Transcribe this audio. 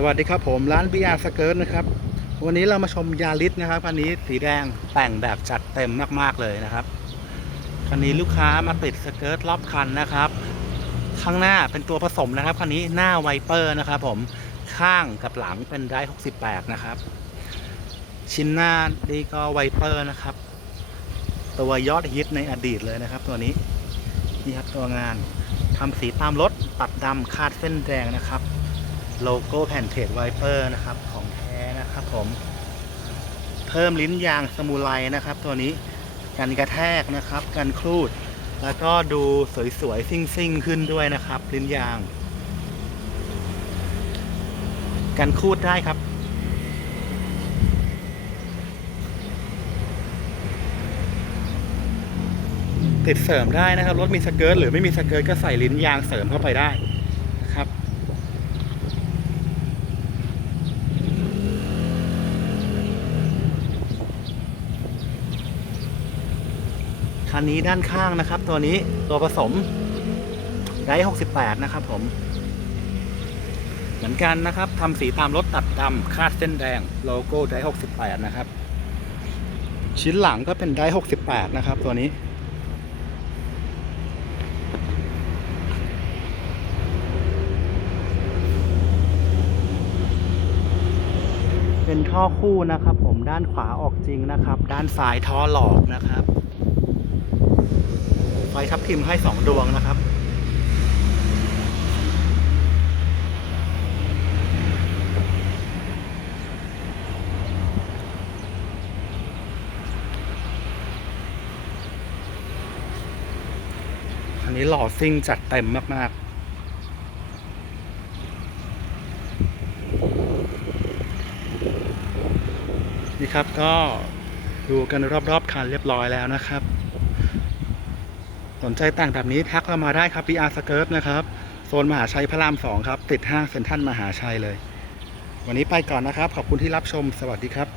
สวัสดีครับผมร้านบิอาสเกิร์ตนะครับ วันนี้เรามาชมยาริสนะครับคันนี้สีแดงแต่งแบบจัดเต็มมากๆเลยนะครับคันนี้ลูกค้ามาติดสเกิร์ตรอบคันนะครับข้างหน้าเป็นตัวผสมนะครับคันนี้หน้าไวเปอร์นะครับผมข้างกับหลังเป็นได68 นะครับ ชิ้นหน้านี่ก็ไวเปอร์นะครับ ตัวยอดฮิตในอดีตเลยนะครับ ตัวนี้นี่ครับตัวงานทำสีตามรถตัดดำคาดเส้นแดงนะครับ โลโก้แผ่นเทจไวเปอร์นะครับของแท้นะครับผม เพิ่มลิ้นยางสมูไรนะครับ ตัวนี้กันกระแทกนะครับ กันครูด แล้วก็ดูสวยๆซิ่งๆขึ้นด้วยนะครับ ลิ้นยาง กันครูดได้ครับติดเสริมได้นะครับ รถมีสเกิร์ตหรือไม่มีสเกิร์ตก็ใส่ลิ้นยางเสริมเข้าไปได้นะครับ คันนี้ด้านข้างนะครับ ตัวนี้ตัวผสมได68นะครับผม เหมือนกันนะครับทำสีตามรถตัดดำคาดเส้นแดงโลโก้ได68นะครับ ชิ้นหลังก็เป็นได68นะครับ ตัวนี้เป็นท่อคู่นะครับ ผมด้านขวาออกจริงนะครับ ด้านซ้ายท่อหลอกนะครับ ไฟทับทิมให้สองดวงนะครับ อันนี้หล่อซิ่งจัดเต็มมาก ๆนี่ครับก็ดูกันรอบๆคันเรียบร้อยแล้วนะครับ สนใจแต่งแบบนี้ทักเรามาได้ครับ PR Skirt นะครับ โซนมหาชัยพระรามสองครับ ติดห้างเซ็นทรัลมหาชัยเลย วันนี้ไปก่อนนะครับ ขอบคุณที่รับชม สวัสดีครับ